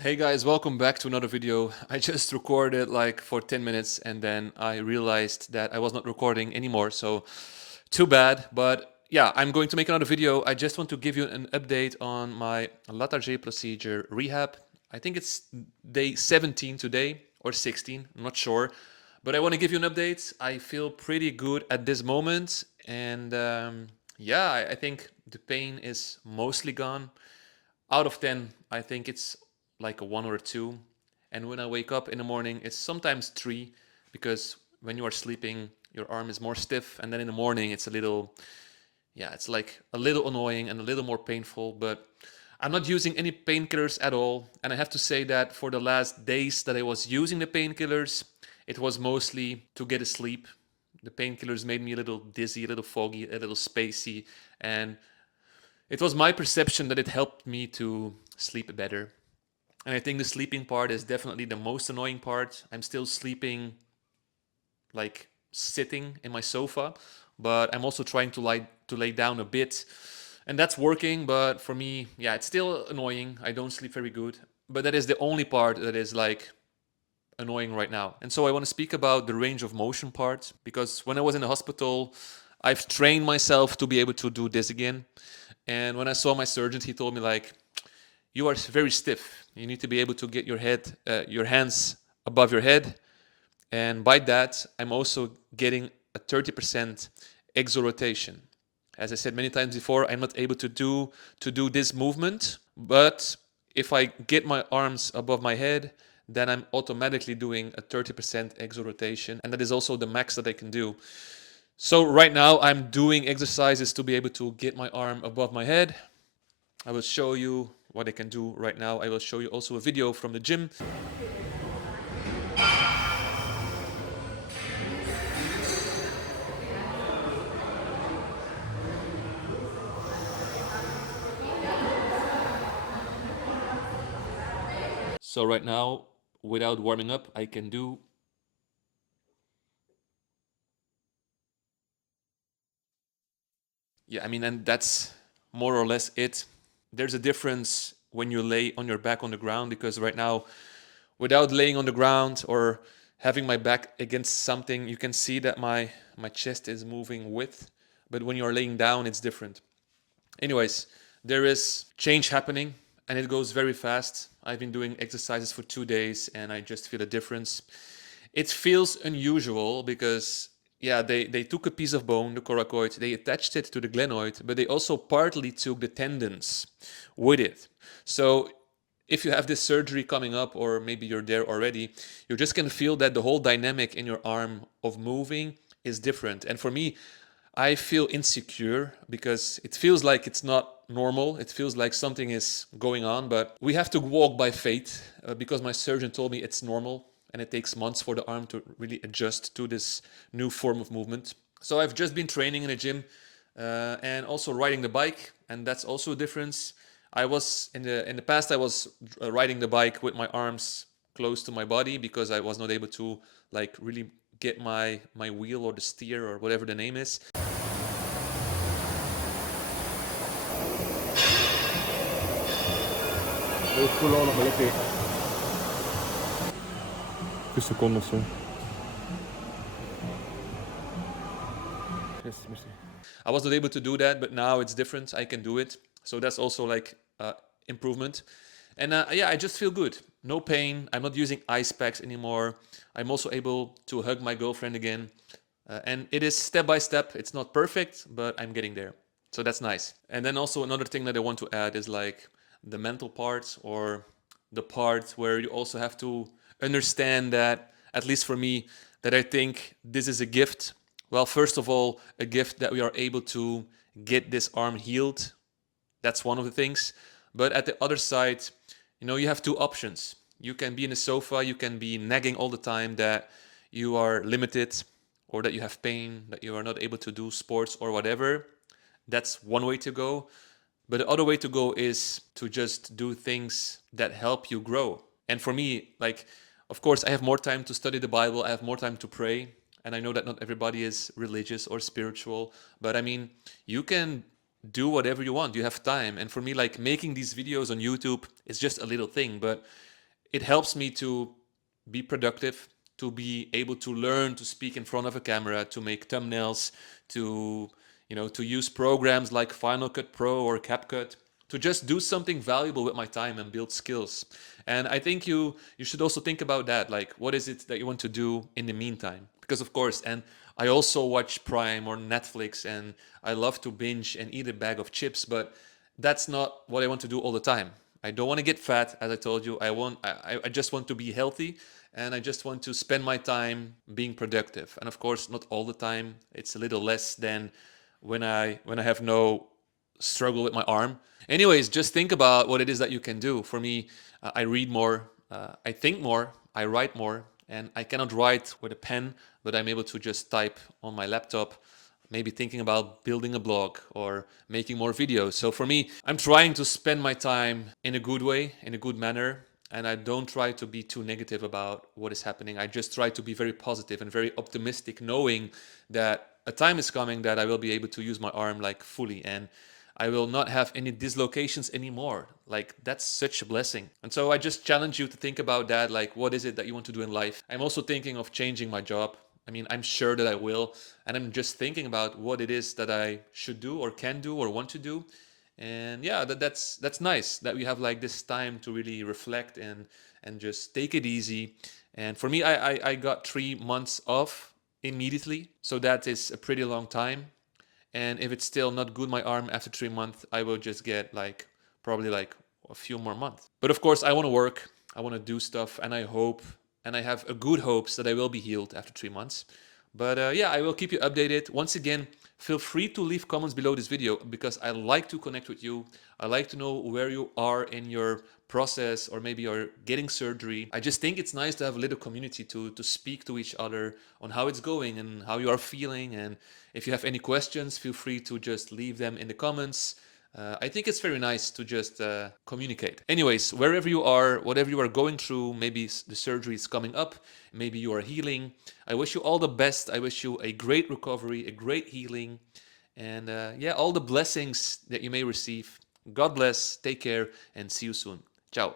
Hey guys, welcome back to another video. I just recorded like for 10 minutes and then I realized that I was not recording anymore, so too bad. But yeah, I'm going to make another video. I just want to give you an update on my Latarjet procedure rehab. I think it's day 17 today or 16, I'm not sure. But I want to give you an update. I feel pretty good at this moment and yeah, I think the pain is mostly gone. Out of 10, I think it's like a 1 or a 2. And when I wake up in the morning, it's sometimes 3 because when you are sleeping, your arm is more stiff. And then in the morning, it's a little, yeah, it's like a little annoying and a little more painful. But I'm not using any painkillers at all. And I have to say that for the last days that I was using the painkillers, it was mostly to get asleep. The painkillers made me a little dizzy, a little foggy, a little spacey. And it was my perception that it helped me to sleep better. And I think the sleeping part is definitely the most annoying part. I'm still sleeping like sitting in my sofa, but I'm also trying to lay down a bit. And that's working, but for me, yeah, it's still annoying. I don't sleep very good. But that is the only part that is like annoying right now. And so I want to speak about the range of motion part because when I was in the hospital, I've trained myself to be able to do this again. And when I saw my surgeon, he told me like, you are very stiff. You need to be able to get your hands above your head. And by that, I'm also getting a 30% exorotation. As I said many times before, I'm not able to do this movement, but if I get my arms above my head, then I'm automatically doing a 30% exorotation, and that is also the max that I can do. So right now I'm doing exercises to be able to get my arm above my head. I will show you what I can do right now. I will show you also a video from the gym. So right now, without warming up, I can do. Yeah, I mean, and that's more or less it. There's a difference when you lay on your back on the ground because right now, without laying on the ground or having my back against something, you can see that my chest is moving with. But when you're laying down, it's different. Anyways, there is change happening and it goes very fast. I've been doing exercises for 2 days and I just feel a difference. It feels unusual because, yeah, they took a piece of bone, the coracoid, they attached it to the glenoid, but they also partly took the tendons with it. So if you have this surgery coming up, or maybe you're there already, you're just gonna feel that the whole dynamic in your arm of moving is different. And for me, I feel insecure because it feels like it's not normal. It feels like something is going on, but we have to walk by faith because my surgeon told me it's normal and it takes months for the arm to really adjust to this new form of movement. So I've just been training in a gym and also riding the bike, and that's also a difference. I was in the past I was riding the bike with my arms close to my body because I was not able to like really get my wheel or the steer or whatever the name is. Heel cool nog gelukkig. 2 seconden of zo. Yes, merci. I was not able to do that, but now it's different. I can do it. So that's also like improvement. And yeah, I just feel good. No pain. I'm not using ice packs anymore. I'm also able to hug my girlfriend again. And it is step by step. It's not perfect, but I'm getting there. So that's nice. And then also another thing that I want to add is like the mental part, or the part where you also have to understand that, at least for me, that I think this is a gift. Well, first of all, a gift that we are able to get this arm healed. That's one of the things. But at the other side, you have two options. You can be in a sofa, you can be nagging all the time that you are limited or that you have pain, that you are not able to do sports or whatever. That's one way to go. But the other way to go is to just do things that help you grow. And for me, like, of course, I have more time to study the Bible, I have more time to pray. And I know that not everybody is religious or spiritual, but I mean, you can do whatever you want. You have time. And for me, like making these videos on YouTube is just a little thing, but It helps me to be productive, to be able to learn to speak in front of a camera, to make thumbnails, to to use programs like Final Cut Pro or CapCut, to just do something valuable with my time and build skills. And I think you should also think about that, like what is it that you want to do in the meantime? Because of course, and I also watch Prime or Netflix, and I love to binge and eat a bag of chips, but that's not what I want to do all the time. I don't want to get fat, as I told you. I just want to be healthy, and I just want to spend my time being productive. And of course, not all the time. It's a little less than when I have no struggle with my arm. Anyways, just think about what it is that you can do. For me, I read more, I think more, I write more, and I cannot write with a pen, but I'm able to just type on my laptop, maybe thinking about building a blog or making more videos. So for me, I'm trying to spend my time in a good way, in a good manner, and I don't try to be too negative about what is happening. I just try to be very positive and very optimistic, knowing that a time is coming that I will be able to use my arm like fully, and I will not have any dislocations anymore. Like, that's such a blessing. And so I just challenge you to think about that. Like, what is it that you want to do in life? I'm also thinking of changing my job. I mean, I'm sure that I will. And I'm just thinking about what it is that I should do or can do or want to do. And yeah, that's nice that we have like this time to really reflect and just take it easy. And for me, I got 3 months off immediately. So that is a pretty long time. And if it's still not good, my arm, after 3 months, I will just get like probably like a few more months. But of course, I want to work, I want to do stuff, and I hope, and I have a good hopes that I will be healed after 3 months. But yeah, I will keep you updated. Once again, feel free to leave comments below this video, because I like to connect with you. I like to know where you are in your process, or maybe you're getting surgery. I just think it's nice to have a little community to speak to each other on how it's going and how you are feeling. And if you have any questions, feel free to just leave them in the comments. I think it's very nice to just communicate. Anyways, wherever you are, whatever you are going through, maybe the surgery is coming up, maybe you are healing. I wish you all the best. I wish you a great recovery, a great healing, and yeah, all the blessings that you may receive. God bless, take care, and see you soon. Ciao.